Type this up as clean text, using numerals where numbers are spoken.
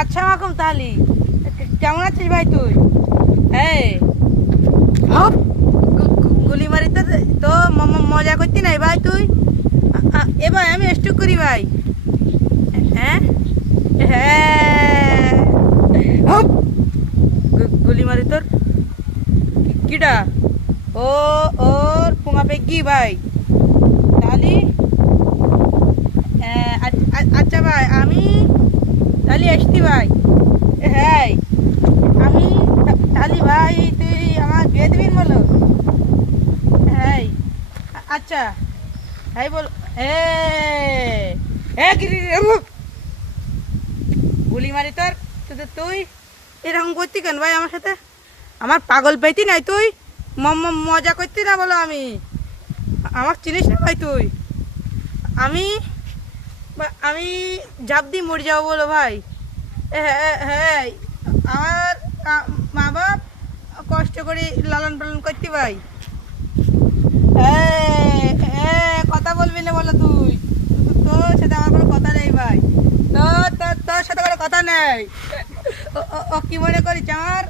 আচ্ছা মাকুম তাহলে কেমন আছিস ভাই তুই? এই গুলি মারি তো তো মজা করতি নাই ভাই তুই। এ ভাই আমি স্টক করি ভাই। হ্যাঁ হ্যাঁ গুলি মারি তোর কিটা ও ওর পুঙা পেকি ভাই তাহলে। আচ্ছা ভাই আমি তাহলে আসতি ভাই। হ্যাঁ আমি তাহলে ভাই তুই আমার বিয়ে দিবি বলো। হ্যাঁ আচ্ছা হ্যাঁ বল। গুলি মারি তোর তুই এরকম করতি কেন ভাই আমার সাথে? আমার পাগল পেতি নাই তুই? মজা করতি না বলো? আমি আমার চিনিস না ভাই তুই? আমি আমি ঝাঁপ দিয়ে মরে যাবো বলো ভাই? হ্যাঁ আমার মা বাপ কষ্ট করে লালন পালন করতে ভাই। হ্যাঁ কথা বলবি না বলো তুই? তোর সাথে আমার কোনো কথা নেই ভাই। তোর সাথে কোনো কথা নেই। ও কি মনে করিস আমার